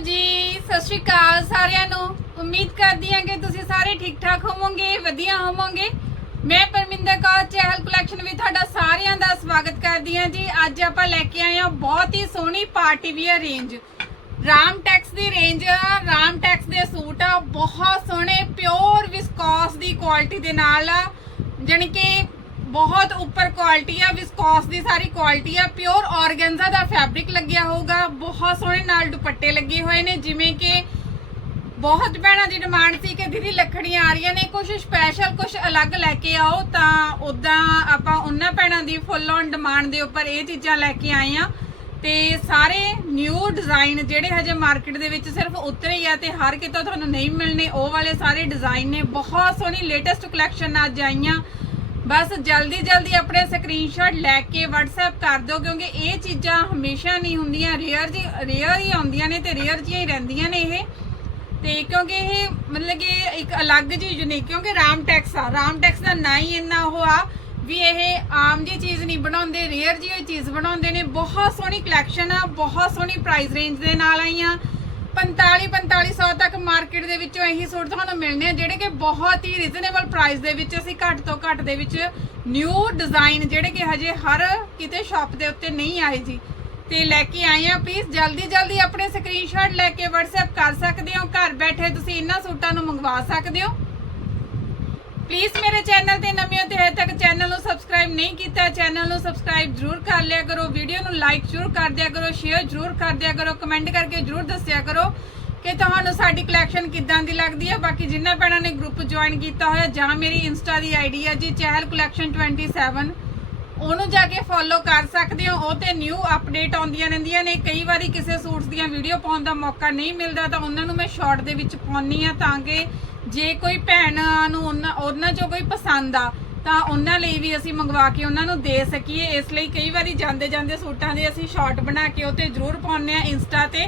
ਜੀ, ਸਤਿ ਸ਼੍ਰੀ ਅਕਾਲ ਸਾਰਿਆਂ ਨੂੰ। ਉਮੀਦ ਕਰਦੀ ਹਾਂ ਕਿ ਤੁਸੀਂ ਸਾਰੇ ਠੀਕ ਠਾਕ ਹੋਵੋਗੇ, ਵਧੀਆ ਹੋਵੋਗੇ। ਮੈਂ ਪਰਮਿੰਦਰ ਕੌਰ, ਚਹਿਲ ਕਲੈਕਸ਼ਨ ਵਿੱਚ ਤੁਹਾਡਾ ਸਾਰਿਆਂ ਦਾ ਸਵਾਗਤ ਕਰਦੀ ਹਾਂ ਜੀ। ਅੱਜ ਆਪਾਂ ਲੈ ਕੇ ਆਏ ਹਾਂ ਬਹੁਤ ਹੀ ਸੋਹਣੀ party wear range Ram Tex ਦੀ ਰੇਂਜ ਰਾਮ ਟੈਕਸ ਦੇ ਸੂਟ ਆ, ਬਹੁਤ ਸੋਹਣੇ ਪਿਓਰ ਵਿਸਕੋਸ ਦੀ ਕੁਆਲਿਟੀ ਦੇ ਨਾਲ ਆ। ਜਾਣੀ ਕਿ ਬਹੁਤ ਉੱਪਰ ਕੁਆਲਿਟੀ ਆ ਵਿਸਕੋਸ ਦੀ ਸਾਰੀ ਕੁਆਲਿਟੀ ਆ ਪਿਓਰ ਆਰਗੈਂਜ਼ਾ ਦਾ ਫੈਬਰਿਕ ਲੱਗਿਆ ਹੋਊਗਾ, ਬਹੁਤ ਸੋਹਣੇ ਨਾਲ ਦੁਪੱਟੇ ਲੱਗੇ ਹੋਏ ਨੇ, ਜਿਵੇਂ ਕਿ ਬਹੁਤ ਭੈਣਾਂ ਦੀ ਡਿਮਾਂਡ ਸੀ ਕਿ ਦੀਦੀ ਲੱਖੜੀਆਂ ਆ ਰਹੀਆਂ ਨੇ ਕੁਝ ਸਪੈਸ਼ਲ ਕੁਝ ਅਲੱਗ ਲੈ ਕੇ ਆਓ, ਤਾਂ ਉਦਾਂ ਆਪਾਂ ਉਹਨਾਂ ਭੈਣਾਂ ਦੀ ਫੁੱਲ ਔਨ ਡਿਮਾਂਡ ਦੇ ਉੱਪਰ ਇਹ ਚੀਜ਼ਾਂ ਲੈ ਕੇ ਆਏ ਆ। ਤੇ ਸਾਰੇ ਨਿਊ ਡਿਜ਼ਾਈਨ ਜਿਹੜੇ ਹਜੇ ਮਾਰਕੀਟ ਦੇ ਵਿੱਚ ਸਿਰਫ ਉਤਰੇ ਹੀ ਆ, ਤੇ ਹਰ ਕਿਤੋਂ ਤੁਹਾਨੂੰ ਨਹੀਂ ਮਿਲਣੇ, ਉਹ ਵਾਲੇ ਸਾਰੇ ਡਿਜ਼ਾਈਨ ਨੇ, ਬਹੁਤ ਸੋਹਣੀ ਲੇਟੈਸਟ ਕਲੈਕਸ਼ਨ ਅੱਜ ਆਈਆਂ। ਬਸ ਜਲਦੀ ਜਲਦੀ ਆਪਣੇ ਸਕਰੀਨਸ਼ਾਟ ਲੈ ਕੇ WhatsApp ਕਰ ਦਿਓ, ਕਿਉਂਕਿ ਇਹ ਚੀਜ਼ਾਂ ਹਮੇਸ਼ਾ ਨਹੀਂ ਹੁੰਦੀਆਂ। ਰੇਅਰ ਜੀ ਰੇਅਰ ਹੀ ਆਉਂਦੀਆਂ ਨੇ ਤੇ ਰੇਅਰ ਜੀਆਂ ਹੀ ਰਹਿੰਦੀਆਂ ਨੇ ਇਹ। ਤੇ ਕਿਉਂਕਿ ਇਹ ਮਤਲਬ ਕਿ ਇੱਕ ਅਲੱਗ ਜੀ ਯੂਨੀਕ ਕਿਉਂਕਿ ਰਾਮ ਟੈਕਸ ਆ। ਰਾਮ ਟੈਕਸ ਦਾ ਨਾਂ ਹੀ ਇੰਨਾ ਉਹ ਆ ਵੀ ਇਹ ਆਮ ਜੀ ਚੀਜ਼ ਨਹੀਂ ਬਣਾਉਂਦੇ ਰੇਅਰ ਜੀ ਹੋਈ ਚੀਜ਼ ਬਣਾਉਂਦੇ ਨੇ। ਬਹੁਤ ਸੋਹਣੀ ਕਲੈਕਸ਼ਨ ਆ, ਬਹੁਤ ਸੋਹਣੀ ਪ੍ਰਾਈਸ ਰੇਂਜ ਦੇ ਨਾਲ ਆਈਆਂ। 45 4500 ਤੱਕ ਮਾਰਕੀਟ ਦੇ ਵਿੱਚੋਂ ਇਹੀ ਸੂਟ ਤੁਹਾਨੂੰ ਮਿਲਣੇ ਆ, ਜਿਹੜੇ ਕਿ ਬਹੁਤ ਹੀ ਰੀਜ਼ਨੇਬਲ ਪ੍ਰਾਈਸ ਦੇ ਵਿੱਚ ਅਸੀਂ ਘੱਟ ਤੋਂ ਘੱਟ ਦੇ ਵਿੱਚ ਨਿਊ ਡਿਜ਼ਾਈਨ ਜਿਹੜੇ ਕਿ ਹਜੇ ਹਰ ਕਿਤੇ ਸ਼ਾਪ ਦੇ ਉੱਤੇ ਨਹੀਂ ਆਏ ਜੀ। ਤੇ ਲੈ ਕੇ ਆਏ ਆ ਪਲੀਜ਼ ਜਲਦੀ ਜਲਦੀ ਆਪਣੇ ਸਕਰੀਨਸ਼ਾਟ ਲੈ ਕੇ WhatsApp ਕਰ ਸਕਦੇ ਹੋ, ਘਰ ਬੈਠੇ ਤੁਸੀਂ ਇਹਨਾਂ ਸੂਟਾਂ ਨੂੰ ਮੰਗਵਾ ਸਕਦੇ ਹੋ। ਪਲੀਜ਼ ਮੇਰੇ ਚੈਨਲ ਤੇ ਨਵੇਂ ਹੋ ਤੇ ਹਜੇ ਤੱਕ ਚੈਨਲ ਨੂੰ ਸਬਸਕ੍ਰਾਈਬ ਨਹੀਂ ਕੀਤਾ ਚੈਨਲ ਨੂੰ ਸਬਸਕ੍ਰਾਈਬ ਜ਼ਰੂਰ ਕਰ ਲਿਆ ਕਰੋ ਵੀਡੀਓ ਨੂੰ ਲਾਈਕ ਜ਼ਰੂਰ ਕਰ ਦਿਆ ਕਰੋ ਸ਼ੇਅਰ ਜ਼ਰੂਰ ਕਰ ਦਿਆ ਕਰੋ ਕਮੈਂਟ ਕਰਕੇ ਜ਼ਰੂਰ ਦੱਸਿਆ ਕਰੋ ਕਿ ਤੁਹਾਨੂੰ ਸਾਡੀ ਕਲੈਕਸ਼ਨ ਕਿੱਦਾਂ ਦੀ ਲੱਗਦੀ ਹੈ। ਬਾਕੀ ਜਿੰਨਾ ਭੈਣਾਂ ਨੇ ਗਰੁੱਪ ਜੁਆਇਨ ਕੀਤਾ ਹੋਇਆ, ਜਾਂ ਮੇਰੀ ਇੰਸਟਾ ਦੀ ਆਈਡੀ ਹੈ ਜੀ, ਚਹਿਲ ਕਲੈਕਸ਼ਨ 27 ਉਹਨੂੰ ਜਾ ਕੇ ਫੋਲੋ ਕਰ ਸਕਦੇ ਹੋ। ਉਹ ਤੇ ਨਿਊ ਅਪਡੇਟ ਆਉਂਦੀਆਂ ਰਹਿੰਦੀਆਂ ਨੇ। ਕਈ ਵਾਰੀ ਕਿਸੇ ਸੂਟਸ ਦੀਆਂ ਵੀਡੀਓ ਪਾਉਣ ਦਾ ਮੌਕਾ ਨਹੀਂ ਮਿਲਦਾ ਤਾਂ ਉਹਨਾਂ ਨੂੰ ਮੈਂ ਸ਼ਾਰਟ ਦੇ ਵਿੱਚ ਪਾਉਣੀ ਆ ਤਾਂ ਕਿ ਜੇ ਕੋਈ ਭੈਣ ਨੂੰ ਉਹਨਾਂ ਉਹਨਾਂ ਚੋਂ ਕੋਈ ਪਸੰਦ ਆ, ਤਾਂ ਉਹਨਾਂ ਲਈ ਵੀ ਅਸੀਂ ਮੰਗਵਾ ਕੇ ਉਹਨਾਂ ਨੂੰ ਦੇ ਸਕੀਏ। ਇਸ ਲਈ ਕਈ ਵਾਰੀ ਜਾਂਦੇ ਜਾਂਦੇ ਸੂਟਾਂ ਦੇ ਅਸੀਂ ਸ਼ਾਰਟ ਬਣਾ ਕੇ ਉਹ ਤੇ ਜ਼ਰੂਰ ਪਾਉਂਦੇ ਆ ਇੰਸਟਾ ਤੇ।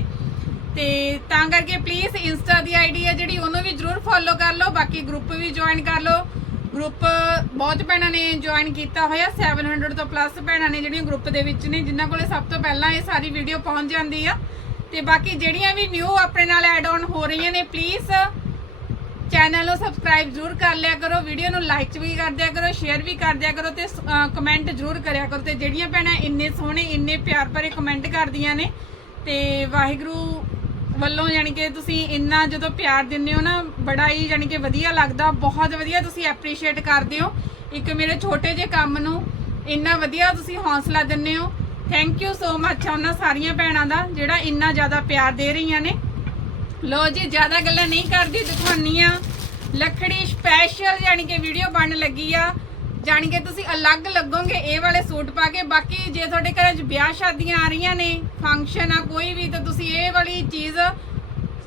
ਤੇ ਤਾਂ ਕਰਕੇ ਪਲੀਜ਼ ਇੰਸਟਾ ਦੀ ਆਈਡੀ ਹੈ ਜਿਹੜੀ, ਉਹਨੂੰ ਵੀ ਜ਼ਰੂਰ ਫੋਲੋ ਕਰ ਲਓ। ਬਾਕੀ ਗਰੁੱਪ ਵੀ ਜੁਆਇਨ ਕਰ ਲਓ। ਗਰੁੱਪ ਬਹੁਤ ਭੈਣਾਂ ਨੇ ਜੁਆਇਨ ਕੀਤਾ ਹੋਇਆ 700 ਤੋਂ ਪਲੱਸ ਭੈਣਾਂ ਨੇ ਜਿਹੜੀਆਂ ਗਰੁੱਪ ਦੇ ਵਿੱਚ ਨੇ, ਜਿਨ੍ਹਾਂ ਕੋਲੇ ਸਭ ਤੋਂ ਪਹਿਲਾਂ ਇਹ ਸਾਰੀ ਵੀਡੀਓ ਪਹੁੰਚ ਜਾਂਦੀ ਆ। ਤੇ ਬਾਕੀ ਜਿਹੜੀਆਂ ਵੀ ਨਿਊ ਆਪਣੇ ਨਾਲ ਐਡ ਆਨ ਹੋ ਰਹੀਆਂ ਨੇ ਪਲੀਜ਼ ਚੈਨਲ ਨੂੰ ਸਬਸਕ੍ਰਾਈਬ ਜ਼ਰੂਰ ਕਰ ਲਿਆ ਕਰੋ ਵੀਡੀਓ ਨੂੰ ਲਾਈਕ ਵੀ ਕਰ ਦਿਆ ਕਰੋ ਸ਼ੇਅਰ ਵੀ ਕਰ ਦਿਆ ਕਰੋ ਤੇ ਕਮੈਂਟ ਜ਼ਰੂਰ ਕਰਿਆ ਕਰੋ। ਤੇ ਜਿਹੜੀਆਂ ਭੈਣਾਂ ਇੰਨੇ ਸੋਹਣੇ, ਇੰਨੇ ਪਿਆਰ ਭਰੇ ਕਮੈਂਟ ਕਰਦੀਆਂ ਨੇ, ਤੇ ਵਾਹਿਗੁਰੂ ਵੱਲੋਂ ਯਾਨੀ ਕਿ ਤੁਸੀਂ ਇੰਨਾ ਜਦੋਂ ਪਿਆਰ ਦਿੰਦੇ ਹੋ ਨਾ, ਬੜਾ ਹੀ ਯਾਨੀ ਕਿ ਵਧੀਆ ਲੱਗਦਾ, ਬਹੁਤ ਵਧੀਆ ਤੁਸੀਂ ਐਪਰੀਸ਼ੀਏਟ ਕਰਦੇ ਹੋ। ਇੱਕ ਮੇਰੇ ਛੋਟੇ ਜਿਹੇ ਕੰਮ ਨੂੰ ਇੰਨਾ ਵਧੀਆ ਤੁਸੀਂ ਹੌਸਲਾ ਦਿੰਦੇ ਹੋ। ਥੈਂਕ ਯੂ ਸੋ ਮੱਚ ਉਹਨਾਂ ਸਾਰੀਆਂ ਭੈਣਾਂ ਦਾ, ਜਿਹੜਾ ਇੰਨਾ ਜ਼ਿਆਦਾ ਪਿਆਰ ਦੇ ਰਹੀਆਂ ਨੇ। ਲੋ ਜੀ, ਜ਼ਿਆਦਾ ਗੱਲਾਂ ਨਹੀਂ ਕਰਦੀ ਦਿਖਾਉਣੀ ਆ ਲੱਖੜੀ ਸਪੈਸ਼ਲ ਯਾਨੀ ਕਿ ਵੀਡੀਓ ਬਣਨ ਲੱਗੀ ਆ। ਜਾਣੀ ਕਿ ਤੁਸੀਂ ਅਲੱਗ ਲੱਗੋਗੇ ਇਹ ਵਾਲੇ ਸੂਟ ਪਾ ਕੇ, ਬਾਕੀ ਜੇ ਤੁਹਾਡੇ ਘਰਾਂ 'ਚ ਵਿਆਹ ਸ਼ਾਦੀਆਂ ਆ ਰਹੀਆਂ ਨੇ ਫੰਕਸ਼ਨ ਆ ਕੋਈ ਵੀ, ਤਾਂ ਤੁਸੀਂ ਇਹ ਵਾਲੀ ਚੀਜ਼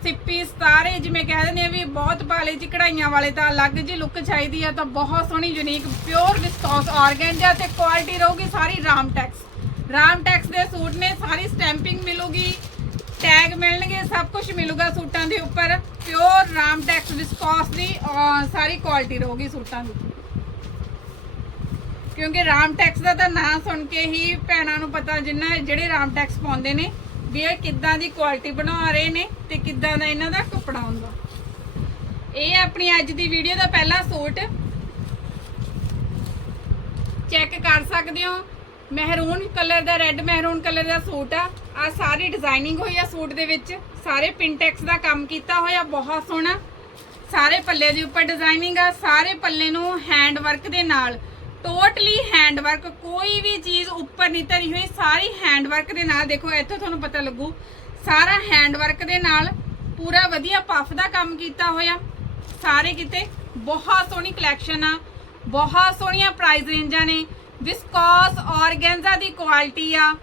ਸਿੱਪੀ, ਸਤਾਰੇ ਜਿਵੇਂ ਕਹਿ ਦਿੰਦੇ ਆ ਵੀ ਬਹੁਤ ਪਾਲੇ ਜੀ ਕਢਾਈਆਂ ਵਾਲੇ ਤਾਂ ਅਲੱਗ ਜੀ ਲੁੱਕ ਚਾਹੀਦੀ ਆ, ਤਾਂ ਬਹੁਤ ਸੋਹਣੀ ਯੂਨੀਕ ਪਿਓਰ ਵਿਸਕੋਸ ਆਰਗੈਂਜਾ ਤੇ ਕੁਆਲਿਟੀ ਰਹੂਗੀ ਸਾਰੀ ਰਾਮ ਟੈਕਸ ਰਾਮ ਟੈਕਸ ਦੇ ਸੂਟ ਨੇ, ਸਾਰੀ ਸਟੈਂਪਿੰਗ ਮਿਲੂਗੀ ਟੈਗ ਮਿਲਣਗੇ, ਸਭ ਕੁਝ ਮਿਲੂਗਾ ਸੂਟਾਂ ਦੇ ਉੱਪਰ। ਪਿਓਰ ਰਾਮ ਟੈਕਸ ਵਿਸਕੋਸ ਦੀ ਸਾਰੀ ਕੁਆਲਿਟੀ ਰਹੂਗੀ ਸੂਟਾਂ ਦੀ। ਕਿਉਂਕਿ ਰਾਮ ਟੈਕਸ ਦਾ ਤਾਂ ਨਾਂ ਸੁਣ ਕੇ ਹੀ ਭੈਣਾਂ ਨੂੰ ਪਤਾ ਜਿੰਨਾ ਜਿਹੜੇ ਰਾਮ ਟੈਕਸ ਪਾਉਂਦੇ ਨੇ ਵੀ ਇਹ ਕਿੱਦਾਂ ਦੀ ਕੁਆਲਿਟੀ ਬਣਾ ਰਹੇ ਨੇ ਤੇ ਕਿੱਦਾਂ ਦਾ ਇਹਨਾਂ ਦਾ ਕੱਪੜਾ ਹੁੰਦਾ। ਇਹ ਆਪਣੀ ਅੱਜ ਦੀ ਵੀਡੀਓ ਦਾ ਪਹਿਲਾ ਸੂਟ। ਚੈੱਕ ਕਰ ਸਕਦੇ ਹੋ। ਮਹਿਰੂਨ ਕਲਰ ਦਾ ਰੈੱਡ ਮਹਿਰੂਨ ਕਲਰ ਦਾ ਸੂਟ ਆ। ਆ ਸਾਰੀ ਡਿਜ਼ਾਈਨਿੰਗ ਹੋਈ ਆ ਸੂਟ ਦੇ ਵਿੱਚ। ਸਾਰੇ ਪਿੰਟੈਕਸ ਦਾ ਕੰਮ ਕੀਤਾ ਹੋਇਆ, ਬਹੁਤ ਸੋਹਣਾ। ਸਾਰੇ ਪੱਲੇ ਦੇ ਉੱਪਰ ਡਿਜ਼ਾਈਨਿੰਗ ਆ, ਸਾਰੇ ਪੱਲੇ ਨੂੰ ਹੈਂਡ ਵਰਕ ਦੇ ਨਾਲ। ਟੋਟਲੀ ਹੈਂਡ ਵਰਕ ਕੋਈ ਵੀ ਚੀਜ਼ ਉੱਪਰ ਨਹੀਂ ਧਰੀ ਹੋਈ, ਸਾਰੀ ਹੈਂਡ ਵਰਕ ਦੇ ਨਾਲ ਦੇਖੋ, ਇੱਥੋਂ ਤੁਹਾਨੂੰ ਪਤਾ ਲੱਗੂ, ਸਾਰਾ ਹੈਂਡ ਵਰਕ ਦੇ ਨਾਲ ਪੂਰਾ ਵਧੀਆ ਪਫ ਦਾ ਕੰਮ ਕੀਤਾ ਹੋਇਆ। ਸਾਰੇ ਕਿਤੇ ਬਹੁਤ ਸੋਹਣੀ ਕਲੈਕਸ਼ਨ ਆ, ਬਹੁਤ ਸੋਹਣੀਆਂ ਪ੍ਰਾਈਸ ਰੇਂਜਾਂ ਨੇ। ਵਿਸਕੋਸ ਆਰਗੈਂਜ਼ਾ ਦੀ ਕੁਆਲਿਟੀ ਆ।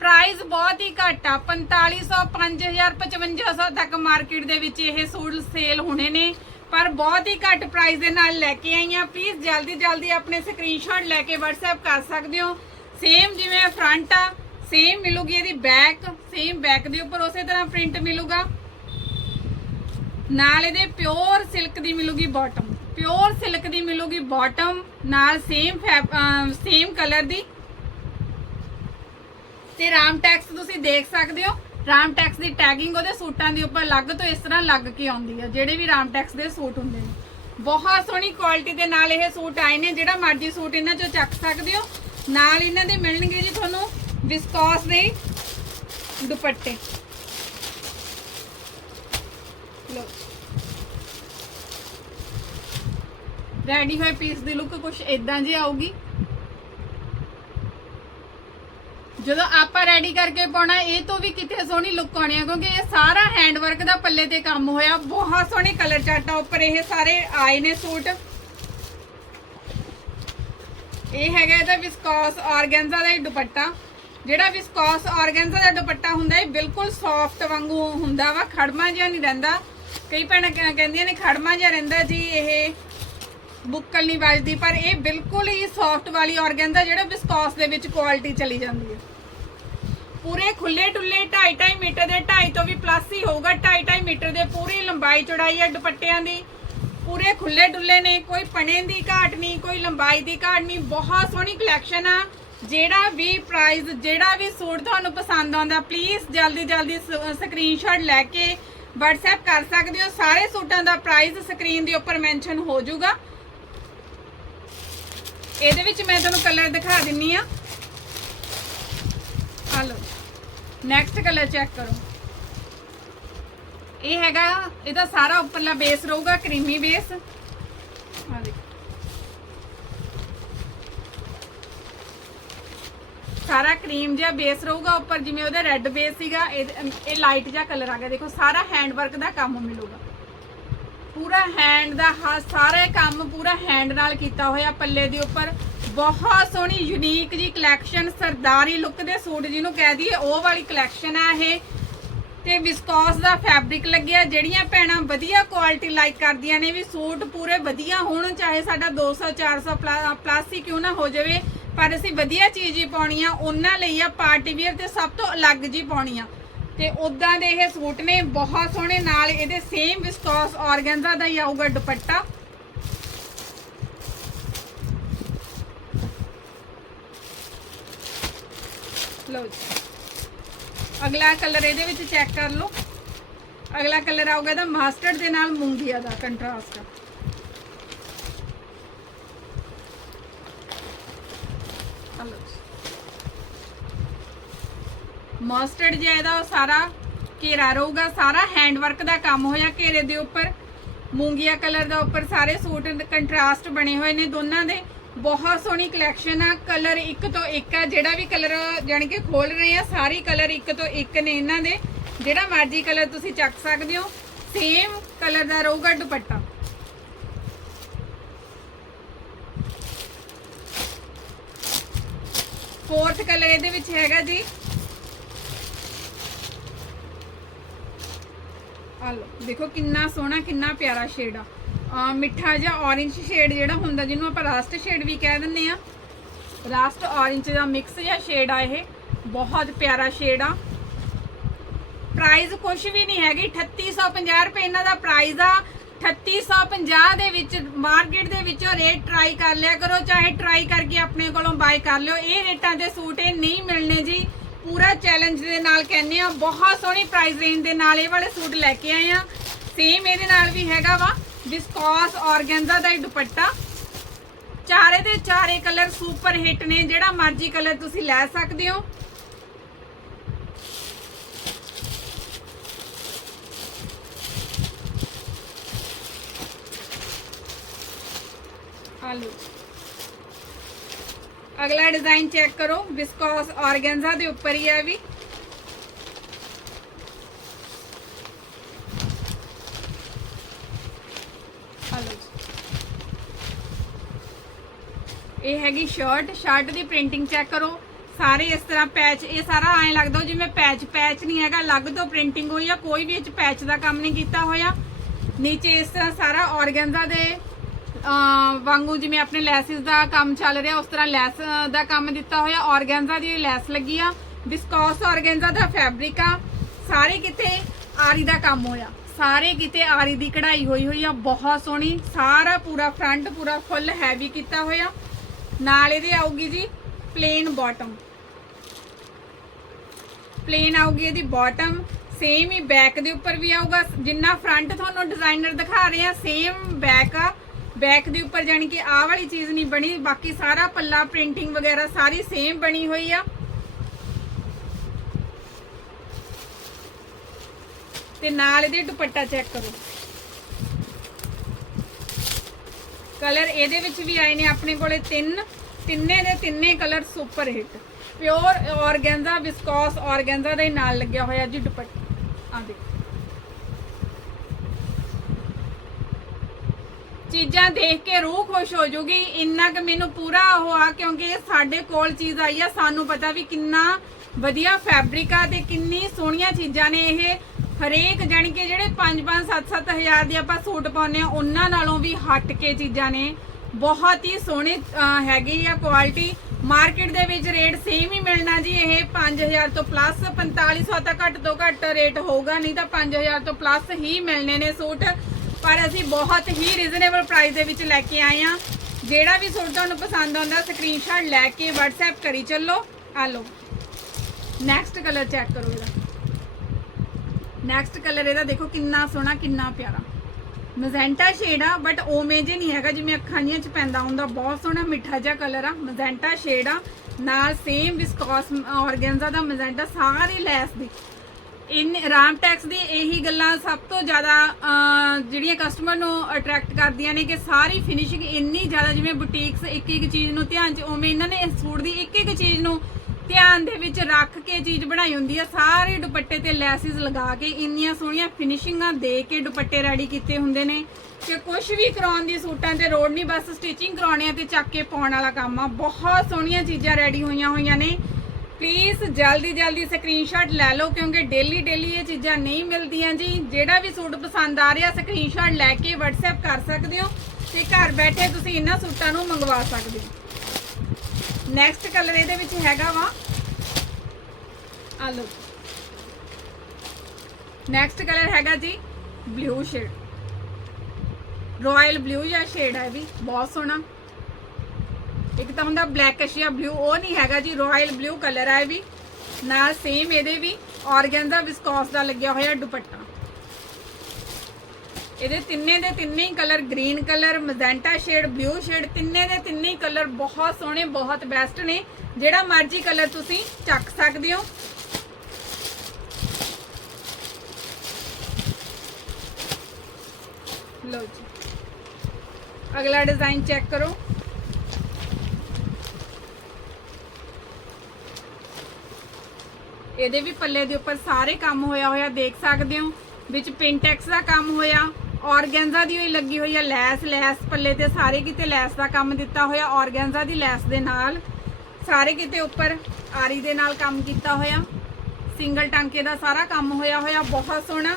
ਪ੍ਰਾਈਸ ਬਹੁਤ ਹੀ ਘੱਟ ਆ 4500 5000 5500 ਤੱਕ ਮਾਰਕੀਟ ਦੇ ਵਿੱਚ ਇਹ ਸੂਟ ਸੇਲ ਹੋਣੇ ਨੇ। ਪਰ ਬਹੁਤ ਹੀ ਘੱਟ ਪ੍ਰਾਈਸ ਦੇ ਨਾਲ ਲੈ ਕੇ ਆਈ ਆ ਪਲੀਜ਼ ਜਲਦੀ ਜਲਦੀ ਆਪਣੇ ਸਕਰੀਨਸ਼ਾਟ ਲੈ ਕੇ WhatsApp ਕਰ ਸਕਦੇ ਹੋ। ਸੇਮ ਜਿਵੇਂ ਫਰੰਟ ਆ ਸੇਮ ਮਿਲੂਗੀ ਇਹਦੀ ਬੈਕ ਸੇਮ ਬੈਕ ਦੇ ਉੱਪਰ ਉਸੇ ਤਰ੍ਹਾਂ ਪ੍ਰਿੰਟ ਮਿਲੂਗਾ। ਨਾਲ ਇਹਦੇ ਪਿਓਰ ਸਿਲਕ ਦੀ ਮਿਲੂਗੀ ਬਾਟਮ ਪਿਓਰ ਸਿਲਕ ਦੀ ਮਿਲੂਗੀ ਬਾਟਮ ਨਾਲ ਸੇਮ ਸੇਮ ਕਲਰ ਦੀ। ਤੇ ਰਾਮ ਟੈਕਸ ਤੁਸੀਂ ਦੇਖ ਸਕਦੇ ਹੋ। ਰਾਮ ਟੈਕਸ ਦੀ ਟੈਗਿੰਗ ਉਹਦੇ ਸੂਟਾਂ ਦੇ ਉੱਪਰ ਲੱਗ ਤੋਂ ਇਸ ਤਰ੍ਹਾਂ ਲੱਗ ਕੇ ਆਉਂਦੀ ਆ ਜਿਹੜੇ ਵੀ ਰਾਮ ਟੈਕਸ ਦੇ ਸੂਟ ਹੁੰਦੇ ਨੇ। ਬਹੁਤ ਸੋਹਣੀ ਕੁਆਲਿਟੀ ਦੇ ਨਾਲ ਇਹ ਸੂਟ ਆਏ ਨੇ, ਜਿਹੜਾ ਮਰਜ਼ੀ ਸੂਟ ਇਹਨਾਂ ਚੋਂ ਚੱਕ ਸਕਦੇ ਹੋ। ਨਾਲ ਇਹਨਾਂ ਦੇ ਮਿਲਣਗੇ ਜੀ ਤੁਹਾਨੂੰ ਵਿਸਕੋਸ ਦੇ ਦੁਪੱਟੇ। ਲੋ ਰੈਡੀ ਹੋਏ ਪੀਸ ਦੀ ਲੁੱਕ ਕੁਝ ਇਦਾਂ ਜੀ ਆਊਗੀ। ਜਦੋਂ ਆਪਾਂ ਰੈਡੀ ਕਰਕੇ ਪਾਉਣਾ, ਇਹ ਤੋਂ ਵੀ ਕਿਤੇ ਸੋਹਣੀ ਲੁੱਕ ਆਉਣੀ ਆ, ਕਿਉਂਕਿ ਇਹ ਸਾਰਾ ਹੈਂਡ ਵਰਕ ਦਾ ਪੱਲੇ ਤੇ ਕੰਮ ਹੋਇਆ। ਬਹੁਤ ਸੋਹਣੇ ਕਲਰ ਚਾਰਟਾਂ ਉੱਪਰ ਇਹ ਸਾਰੇ ਆਏ ਨੇ ਸੂਟ। ਇਹ ਹੈਗਾ ਇਹਦਾ ਵਿਸਕੋਸ ਆਰਗੈਂਜ਼ਾ ਦਾ ਹੀ ਦੁਪੱਟਾ। ਜਿਹੜਾ ਵਿਸਕੋਸ ਆਰਗੈਂਜ਼ਾ ਦਾ ਦੁਪੱਟਾ ਹੁੰਦਾ, ਇਹ ਬਿਲਕੁਲ ਸੌਫਟ ਵਾਂਗੂ ਹੁੰਦਾ ਵਾ, ਖੜਮਾ ਜਿਹਾ ਨਹੀਂ ਰਹਿੰਦਾ। ਕਈ ਭੈਣਾਂ ਕਹਿ- ਕਹਿੰਦੀਆਂ ਨੇ ਖੜਮਾ ਜਿਹਾ ਰਹਿੰਦਾ ਜੀ, ਇਹ ਬੁੱਕਲ ਨਹੀਂ ਵੱਜਦੀ, ਪਰ ਇਹ ਬਿਲਕੁਲ ਹੀ ਸੌਫਟ ਵਾਲੀ ਆਰਗੈਂਜ਼ਾ ਜਿਹੜਾ ਵਿਸਕੋਸ ਦੇ ਵਿੱਚ ਕੁਆਲਿਟੀ ਚਲੀ ਜਾਂਦੀ ਹੈ। ਪੂਰੇ ਖੁੱਲੇ ਡੁੱਲੇ 2.5 ਮੀਟਰ ਦੇ 2.5 ਤੋਂ ਵੀ ਪਲੱਸ ਹੀ ਹੋਊਗਾ 2.5 ਮੀਟਰ ਦੇ ਪੂਰੀ ਲੰਬਾਈ ਚੌੜਾਈ ਹੈ ਦੁਪੱਟਿਆਂ ਦੀ। ਪੂਰੇ ਖੁੱਲੇ ਡੁੱਲੇ ਨੇ, ਕੋਈ ਪਣੇ ਦੀ ਘਾਟ ਨਹੀਂ, ਕੋਈ ਲੰਬਾਈ ਦੀ ਘਾਟ ਨਹੀਂ, ਬਹੁਤ ਸੋਹਣੀ ਕਲੈਕਸ਼ਨ ਆ। ਜਿਹੜਾ ਵੀ ਪ੍ਰਾਈਸ ਜਿਹੜਾ ਵੀ ਸੂਟ ਤੁਹਾਨੂੰ ਪਸੰਦ ਆਉਂਦਾ ਪਲੀਜ਼ ਜਲਦੀ ਜਲਦੀ ਸਕਰੀਨਸ਼ਾਟ ਲੈ ਕੇ WhatsApp ਕਰ ਸਕਦੇ ਹੋ। ਸਾਰੇ ਸੂਟਾਂ ਦਾ ਪ੍ਰਾਈਸ ਸਕਰੀਨ ਦੇ ਉੱਪਰ ਮੈਂਸ਼ਨ ਹੋ ਜਾਊਗਾ। ਇਹਦੇ ਵਿੱਚ ਮੈਂ ਤੁਹਾਨੂੰ ਕਲਰ ਦਿਖਾ ਦਿੰਨੀ ਆ ਆ ਲਓ ਨੈਕਸਟ ਕਲਰ ਚੈੱਕ ਕਰੋ। ਇਹ ਹੈਗਾ, ਇਹਦਾ ਸਾਰਾ ਉੱਪਰਲਾ ਬੇਸ ਰਹੂਗਾ, ਕਰੀਮੀ ਬੇਸ ਆ ਦੇਖੋ। ਸਾਰਾ ਕਰੀਮ ਜਿਹਾ ਬੇਸ ਰਹੂਗਾ, ਉੱਪਰ ਜਿਵੇਂ ਉਹਦਾ ਰੈੱਡ ਬੇਸ ਸੀਗਾ, ਇਹ ਲਾਈਟ ਜਿਹਾ ਕਲਰ ਆ ਗਿਆ। ਦੇਖੋ, ਸਾਰਾ ਹੈਂਡ ਵਰਕ ਦਾ ਕੰਮ ਮਿਲੂਗਾ। ਪੂਰਾ ਹੈਂਡ ਦਾ ਹਾ ਸਾਰੇ ਕੰਮ ਪੂਰਾ ਹੈਂਡ ਨਾਲ ਕੀਤਾ ਹੋਇਆ ਪੱਲੇ ਦੇ ਉੱਪਰ। ਬਹੁਤ ਸੋਹਣੀ ਯੂਨੀਕ ਜੀ ਕਲੈਕਸ਼ਨ ਸਰਦਾਰੀ ਲੁੱਕ ਦੇ ਸੂਟ ਜਿਹਨੂੰ ਕਹਿ ਦਈਏ, ਉਹ ਵਾਲੀ ਕਲੈਕਸ਼ਨ ਆ ਇਹ। ਤੇ ਵਿਸਕੋਸ ਦਾ ਫੈਬਰਿਕ ਲੱਗਿਆ, ਜਿਹੜੀਆਂ ਭੈਣਾਂ ਵਧੀਆ ਕੁਆਲਿਟੀ ਲਾਈਕ ਕਰਦੀਆਂ ਨੇ ਵੀ ਸੂਟ ਪੂਰੇ ਵਧੀਆ ਹੋਣ, ਚਾਹੇ ਸਾਡਾ 200 400 ਪਲੱਸ ਹੀ ਕਿਉਂ ਨਾ ਹੋ ਜਾਵੇ, ਪਰ ਅਸੀਂ ਵਧੀਆ ਚੀਜ਼ ਹੀ ਪਾਉਣੀ ਆ, ਉਹਨਾਂ ਲਈ ਆ ਪਾਰਟੀ ਵੀਅਰ ਤੇ ਸਭ ਤੋਂ ਅਲੱਗ ਜੀ ਪਾਉਣੀ ਆ। ਤੇ ਉਦਾਂ ਦੇ ਇਹ ਸੂਟ ਨੇ, ਬਹੁਤ ਸੋਹਣੇ, ਨਾਲ ਇਹਦੇ ਸੇਮ ਵਿਸਕੋਸ ਆਰਗੈਂਜ਼ਾ ਦਾ ਹੀ ਆਊਗਾ ਦੁਪੱਟਾ। ਲਓ ਜੀ। ਅਗਲਾ ਕਲਰ ਇਹਦੇ ਵਿੱਚ ਚੈੱਕ ਕਰ ਲਓ। ਅਗਲਾ ਕਲਰ ਆਊਗਾ ਇਹਦਾ ਮਾਸਟਰਡ ਦੇ ਨਾਲ ਮੂੰਗੀਆ ਦਾ ਕੰਟਰਾਸਟ ਮਾਸਟਰਡ ਜਿਹਾ ਇਹਦਾ ਉਹ ਸਾਰਾ ਘੇਰਾ ਰਹੂਗਾ, ਸਾਰਾ ਹੈਂਡ ਵਰਕ ਦਾ ਕੰਮ ਹੋਇਆ ਘੇਰੇ ਦੇ ਉੱਪਰ। ਮੂੰਗੀਆ ਕਲਰ ਦਾ ਉੱਪਰ ਸਾਰੇ ਸੂਟ ਕੰਟਰਾਸਟ ਬਣੇ ਹੋਏ ਨੇ ਦੋਨਾਂ ਦੇ। ਬਹੁਤ ਸੋਹਣੀ ਕਲੈਕਸ਼ਨ ਆ, ਕਲਰ ਇੱਕ ਤੋਂ ਇੱਕ ਆ, ਜਿਹੜਾ ਵੀ ਕਲਰ ਜਾਣੀ ਕਿ ਖੋਲ ਰਹੇ ਆ, ਸਾਰੇ ਕਲਰ ਇੱਕ ਤੋਂ ਇੱਕ ਨੇ ਇਹਨਾਂ ਦੇ। ਜਿਹੜਾ ਮਰਜ਼ੀ ਕਲਰ ਤੁਸੀਂ ਚੱਕ ਸਕਦੇ ਹੋ ਸੇਮ ਕਲਰ ਦਾ ਰਹੂਗਾ ਦੁਪੱਟਾ। ਫੋਰਥ ਕਲਰ ਇਹਦੇ ਵਿੱਚ ਹੈਗਾ ਜੀ ਆ ਲਓ, ਦੇਖੋ ਕਿੰਨਾ ਸੋਹਣਾ, ਕਿੰਨਾ ਪਿਆਰਾ ਸ਼ੇਡ ਆ। ਆ, ਮਿੱਠਾ ਜਿਹਾ orange ਸ਼ੇਡ ਜਿਹੜਾ ਹੁੰਦਾ, ਜਿਹਨੂੰ ਆਪਾਂ ਰਾਸਟ ਸ਼ੇਡ ਵੀ ਕਹਿ ਦਿੰਦੇ ਆ। ਰਾਸਟ orange ਦਾ ਮਿਕਸ ਜਿਹਾ ਸ਼ੇਡ ਆ ਇਹ। ਬਹੁਤ ਪਿਆਰਾ ਸ਼ੇਡ ਆ। ਪ੍ਰਾਈਸ ਕੁਝ ਵੀ ਨਹੀਂ ਹੈਗੀ 3850 ਰੁਪਏ ਇਹਨਾਂ ਦਾ ਪ੍ਰਾਈਸ ਆ। 3850 ਦੇ ਵਿੱਚ ਮਾਰਕੀਟ ਦੇ ਵਿੱਚੋਂ ਰੇਟ ਟਰਾਈ ਕਰ ਲਿਆ ਕਰੋ, ਚਾਹੇ ਟਰਾਈ ਕਰਕੇ ਆਪਣੇ ਕੋਲੋਂ ਬਾਈ ਕਰ ਲਿਓ। ਇਹ ਰੇਟਾਂ ਦੇ ਸੂਟ ਇਹ ਨਹੀਂ ਮਿਲਣੇ ਜੀ। ਪੂਰਾ ਚੈਲੰਜ ਦੇ ਨਾਲ ਕਹਿੰਦੇ ਆ, ਬਹੁਤ ਸੋਹਣੀ ਪ੍ਰਾਈਸ ਰੇਂਜ ਦੇ ਨਾਲ ਇਹ ਵਾਲੇ ਸੂਟ ਲੈ ਕੇ ਆਏ ਆ। ਸੇਮ ਇਹਦੇ ਨਾਲ ਵੀ ਹੈਗਾ ਵਾ ਵਿਸਕੋਸ ਆਰਗੈਂਜ਼ਾ ਦਾ ਹੀ ਦੁਪੱਟਾ। ਚਾਰੇ ਦੇ ਚਾਰੇ ਕਲਰ ਸੁਪਰ ਹਿੱਟ ਨੇ, ਜਿਹੜਾ ਮਰਜ਼ੀ ਕਲਰ ਤੁਸੀਂ ਲੈ ਸਕਦੇ ਹੋ। ਆਲੂ ਅਗਲਾ ਡਿਜ਼ਾਈਨ ਚੈੱਕ ਕਰੋ ਵਿਸਕੋਸ ਆਰਗੈਂਜ਼ਾ ਦੇ ਉੱਪਰ ਹੀ ਹੈ ਵੀ। ਇਹ ਹੈਗੀ ਸ਼ਰਟ ਸ਼ਰਟ ਦੀ ਪ੍ਰਿੰਟਿੰਗ ਚੈੱਕ ਕਰੋ। ਸਾਰੇ ਇਸ ਤਰ੍ਹਾਂ ਪੈਚ ਇਹ ਸਾਰਾ ਐਂ ਲੱਗਦਾ ਜਿਵੇਂ ਪੈਚ ਪੈਚ ਨਹੀਂ ਹੈਗਾ, ਅਲੱਗ ਤੋਂ ਪ੍ਰਿੰਟਿੰਗ ਹੋਈ ਆ, ਕੋਈ ਵੀ ਇਹ ਚ ਪੈਚ ਦਾ ਕੰਮ ਨਹੀਂ ਕੀਤਾ ਹੋਇਆ। ਨੀਚੇ ਇਸ ਤਰ੍ਹਾਂ ਸਾਰਾ ਆਰਗੈਂਜ਼ਾ ਦੇ ਵਾਂਗੂ ਜਿਵੇਂ ਆਪਣੇ ਲੈਸਿਸ ਦਾ ਕੰਮ ਚੱਲ ਰਿਹਾ, ਉਸ ਤਰ੍ਹਾਂ ਲੈਸ ਦਾ ਕੰਮ ਦਿੱਤਾ ਹੋਇਆ ਆਰਗੈਂਜ਼ਾ ਦੀ ਲੈਸ ਲੱਗੀ ਆ ਵਿਸਕੋਸ ਆਰਗੈਂਜ਼ਾ ਦਾ ਫੈਬਰਿਕ ਆ, ਸਾਰੇ ਕਿਤੇ ਆਰੀ ਦਾ ਕੰਮ ਹੋਇਆ, ਸਾਰੇ ਕਿਤੇ ਆਰੀ ਦੀ ਕਢਾਈ ਹੋਈ ਹੋਈ ਆ, ਬਹੁਤ ਸੋਹਣੀ, ਸਾਰਾ ਪੂਰਾ ਫਰੰਟ ਪੂਰਾ ਫੁੱਲ ਹੈਵੀ ਕੀਤਾ ਹੋਇਆ, ਨਾਲ ਇਹਦੇ ਆਊਗੀ ਜੀ ਪਲੇਨ ਬਾਟਮ ਪਲੇਨ ਆਊਗੀ ਇਹਦੀ ਬਾਟਮ ਸੇਮ ਹੀ ਬੈਕ ਦੇ ਉੱਪਰ ਵੀ ਆਊਗਾ, ਜਿੰਨਾ ਫਰੰਟ ਤੁਹਾਨੂੰ ਡਿਜ਼ਾਈਨਰ ਦਿਖਾ ਰਹੇ ਆ ਸੇਮ ਬੈਕ ਆ ਬੈਕ ਦੇ ਉੱਪਰ ਜਾਨੀ ਕਿ ਆਹ ਵਾਲੀ ਚੀਜ਼ ਨਹੀਂ ਬਣੀ, ਬਾਕੀ ਸਾਰਾ ਪੱਲਾ ਪ੍ਰਿੰਟਿੰਗ ਵਗੈਰਾ ਸਾਰੀ ਸੇਮ ਬਣੀ ਹੋਈ ਆ। ਤੇ ਨਾਲ ਇਹਦੇ ਦੁਪੱਟਾ ਚੈੱਕ ਕਰੋ। ਕਲਰ ਇਹਦੇ ਵਿੱਚ ਵੀ ਆਏ ਨੇ, ਆਪਣੇ ਕੋਲੇ ਤਿੰਨ, ਤਿੰਨੇ ਦੇ ਤਿੰਨੇ colour super hit pure organza viscose organza ਦੇ ਨਾਲ ਲੱਗਿਆ ਹੋਇਆ ਜੀ ਦੁਪੱਟਾ ਆ ਦੇਖੋ। ਚੀਜ਼ਾਂ ਦੇਖ ਕੇ ਰੂਹ ਖੁਸ਼ ਹੋ ਜੂਗੀ। ਇੰਨਾ ਕਿ ਮੈਨੂੰ ਪੂਰਾ ਉਹ ਆ ਕਿਉਂਕਿ ਇਹ ਸਾਡੇ ਕੋਲ ਚੀਜ਼ ਆਈ ਆ। ਸਾਨੂੰ ਪਤਾ ਵੀ ਕਿੰਨਾ ਵਧੀਆ ਫੈਬਰਿਕ ਆ ਤੇ ਕਿੰਨੀ ਸੋਹਣੀਆਂ ਚੀਜ਼ਾਂ ਨੇ ਇਹ। ਹਰੇਕ ਜਾਣੀ ਕਿ ਜਿਹੜੇ 5-5 7-7 ਹਜ਼ਾਰ ਦੇ ਆਪਾਂ ਸੂਟ ਪਾਉਂਦੇ ਆ ਉਹਨਾਂ ਨਾਲੋਂ ਵੀ ਹਟ ਕੇ ਚੀਜ਼ਾਂ ਨੇ। ਬਹੁਤ ਹੀ ਸੋਹਣੇ ਅਹ, ਹੈਗੀ ਆ ਕੁਆਲਿਟੀ ਮਾਰਕੀਟ ਦੇ ਵਿੱਚ ਰੇਟ ਸੇਮ ਹੀ ਮਿਲਣਾ ਜੀ। ਇਹ 5000 ਤੋਂ ਪਲੱਸ 4500 ਤਾਂ ਘੱਟ ਤੋਂ ਘੱਟ ਰੇਟ ਹੋਊਗਾ ਨਹੀਂ ਤਾਂ 5000 ਤੋਂ ਪਲੱਸ ਹੀ ਮਿਲਣੇ ਨੇ ਸੂਟ। ਪਰ ਅਸੀਂ ਬਹੁਤ ਹੀ ਰੀਜ਼ਨੇਬਲ ਪ੍ਰਾਈਸ ਦੇ ਵਿੱਚ ਲੈ ਕੇ ਆਏ ਆ ਜਿਹੜਾ ਵੀ ਸੂਟ ਤੁਹਾਨੂੰ ਪਸੰਦ ਆਉਂਦਾ ਸਕਰੀਨਸ਼ਾਟ ਲੈ ਕੇ WhatsApp ਕਰੀ ਚੱਲੋ। ਆ ਲਓ। ਨੈਕਸਟ ਕਲਰ ਚੈੱਕ ਕਰੋ ਇਹਦਾ। ਨੈਕਸਟ ਕਲਰ ਇਹਦਾ ਦੇਖੋ ਕਿੰਨਾ ਸੋਹਣਾ, ਕਿੰਨਾ ਪਿਆਰਾ। ਮਜ਼ੈਂਟਾ ਸ਼ੇਡ ਆ ਬਟ ਓਵੇਂ ਜੇ ਨਹੀਂ ਹੈਗਾ, ਜਿਵੇਂ ਅੱਖਾਂ ਦੀਆਂ ਚ ਪੈਂਦਾ ਹੁੰਦਾ। ਬਹੁਤ ਸੋਹਣਾ, ਮਿੱਠਾ ਜਿਹਾ ਕਲਰ ਆ। ਮਜ਼ੈਂਟਾ ਸ਼ੇਡ ਆ। ਨਾਲ ਸੇਮ ਵਿਸਕੋਸ ਆਰਗੈਂਜ਼ਾ ਦਾ ਮਜ਼ੈਂਟਾ ਸਾਰੀ ਲੈਸ ਦੀ। ਇਨ ਰਾਮ ਟੈਕਸ ਦੀ ਇਹੀ ਗੱਲਾਂ ਸਭ ਤੋਂ ਜ਼ਿਆਦਾ ਜਿਹੜੀਆਂ ਕਸਟਮਰ ਨੂੰ ਅਟਰੈਕਟ ਕਰਦੀਆਂ ਨੇ ਕਿ ਸਾਰੀ ਫਿਨਿਸ਼ਿੰਗ ਇੰਨੀ ਜ਼ਿਆਦਾ ਜਿਵੇਂ ਬੁਟੀਕਸ ਇੱਕ ਇੱਕ ਚੀਜ਼ ਨੂੰ ਧਿਆਨ ਚ, ਉਵੇਂ ਇਹਨਾਂ ਨੇ ਇਸ ਸੂਟ ਦੀ ਇੱਕ ਇੱਕ ਚੀਜ਼ ਨੂੰ ਧਿਆਨ ਦੇ ਵਿੱਚ ਰੱਖ ਕੇ ਚੀਜ਼ ਬਣਾਈ ਹੁੰਦੀ ਆ। ਸਾਰੇ ਦੁਪੱਟੇ ਤੇ ਲੈਸਿਸ ਲਗਾ ਕੇ ਇੰਨੀਆਂ ਸੋਹਣੀਆਂ ਫਿਨਿਸ਼ਿੰਗਾਂ ਦੇ ਕੇ ਦੁਪੱਟੇ ਰੈਡੀ ਕੀਤੇ ਹੁੰਦੇ ਨੇ। ਕਿ ਕੁਝ ਵੀ ਕਰਾਉਣ ਦੀ ਸੂਟਾਂ ਤੇ ਰੋਡ ਨਹੀਂ ਬਸ ਸਟਿਚਿੰਗ ਕਰਾਉਣੀ ਆ ਤੇ ਚੱਕ ਕੇ ਪਾਉਣ ਵਾਲਾ ਕੰਮ ਆ। ਬਹੁਤ ਸੋਹਣੀਆਂ ਚੀਜ਼ਾਂ ਰੈਡੀ ਹੋਈਆਂ ਹੋਈਆਂ ਨੇ। ਪਲੀਜ਼ ਜਲਦੀ ਜਲਦੀ ਸਕਰੀਨਸ਼ਾਟ ਲੈ ਲਓ ਕਿਉਂਕਿ ਡੇਲੀ ਡੇਲੀ ਇਹ ਚੀਜ਼ਾਂ ਨਹੀਂ ਮਿਲਦੀਆਂ ਜੀ। ਜਿਹੜਾ ਵੀ ਸੂਟ ਪਸੰਦ ਆ ਰਿਹਾ, ਸਕਰੀਨਸ਼ਾਟ ਲੈ ਕੇ WhatsApp ਕਰ ਸਕਦੇ ਹੋ ਤੇ ਘਰ ਬੈਠੇ ਤੁਸੀਂ ਇਹਨਾਂ ਸੂਟਾਂ ਨੂੰ ਮੰਗਵਾ ਸਕਦੇ ਹੋ। ਨੈਕਸਟ ਕਲਰ ਇਹਦੇ ਵਿੱਚ ਹੈਗਾ ਵਾ। ਆ ਲਓ। ਨੈਕਸਟ ਕਲਰ ਹੈਗਾ ਜੀ ਬਲੂ ਸ਼ੇਡ ਰਾਇਲ ਬਲੂ ਜਾਂ ਸ਼ੇਡ ਹੈ ਵੀ, ਬਹੁਤ ਸੋਹਣਾ। ਇੱਕ ਤਾਂ ਹੁੰਦਾ ਬਲੈਕਿਸ਼ ਜਾਂ ਬਲੂ, ਉਹ ਨਹੀਂ ਹੈਗਾ ਜੀ ਰਾਇਲ ਬਲੂ ਕਲਰ ਆ ਵੀ। ਨਾਲ ਸੇਮ ਇਹਦੇ ਵੀ ਆਰਗੈਂਜ਼ਾ ਵਿਸਕੋਸ ਦਾ ਲੱਗਿਆ ਹੋਇਆ ਦੁਪੱਟਾ। ਇਹਦੇ ਤਿੰਨੇ ਦੇ ਤਿੰਨੇ ਹੀ colour green colour magenta shade blue shade ਤਿੰਨੇ ਦੇ ਤਿੰਨੇ ਹੀ ਕਲਰ ਬਹੁਤ ਸੋਹਣੇ, ਬਹੁਤ ਬੈਸਟ ਨੇ। ਜਿਹੜਾ ਮਰਜ਼ੀ ਕਲਰ ਤੁਸੀਂ ਚੱਕ ਸਕਦੇ ਹੋ। ਲਓ ਜੀ। ਅਗਲਾ ਡਿਜ਼ਾਈਨ ਚੈੱਕ ਕਰੋ। ਇਹਦੇ ਵੀ ਪੱਲੇ ਦੇ ਉੱਪਰ ਸਾਰੇ ਕੰਮ ਹੋਇਆ ਹੋਇਆ, ਦੇਖ ਸਕਦੇ ਹੋ। ਵਿੱਚ ਪਿੰਟੈਕਸ ਦਾ ਕੰਮ ਹੋਇਆ ਆਰਗੈਂਜ਼ਾ ਦੀ ਹੋਈ ਲੱਗੀ ਹੋਈ ਆ ਲੈਸ ਲੈਸ ਪੱਲੇ ਤੇ ਸਾਰੇ ਕਿਤੇ ਲੈਸ ਦਾ ਕੰਮ ਦਿੱਤਾ ਹੋਇਆ ਆਰਗੈਂਜ਼ਾ ਦੀ ਲੈਸ ਦੇ ਨਾਲ। ਸਾਰੇ ਕਿਤੇ ਉੱਪਰ ਆਰੀ ਦੇ ਨਾਲ ਕੰਮ ਕੀਤਾ ਹੋਇਆ। ਸਿੰਗਲ ਟਾਂਕੇ ਦਾ ਸਾਰਾ ਕੰਮ ਹੋਇਆ ਹੋਇਆ, ਬਹੁਤ ਸੋਹਣਾ।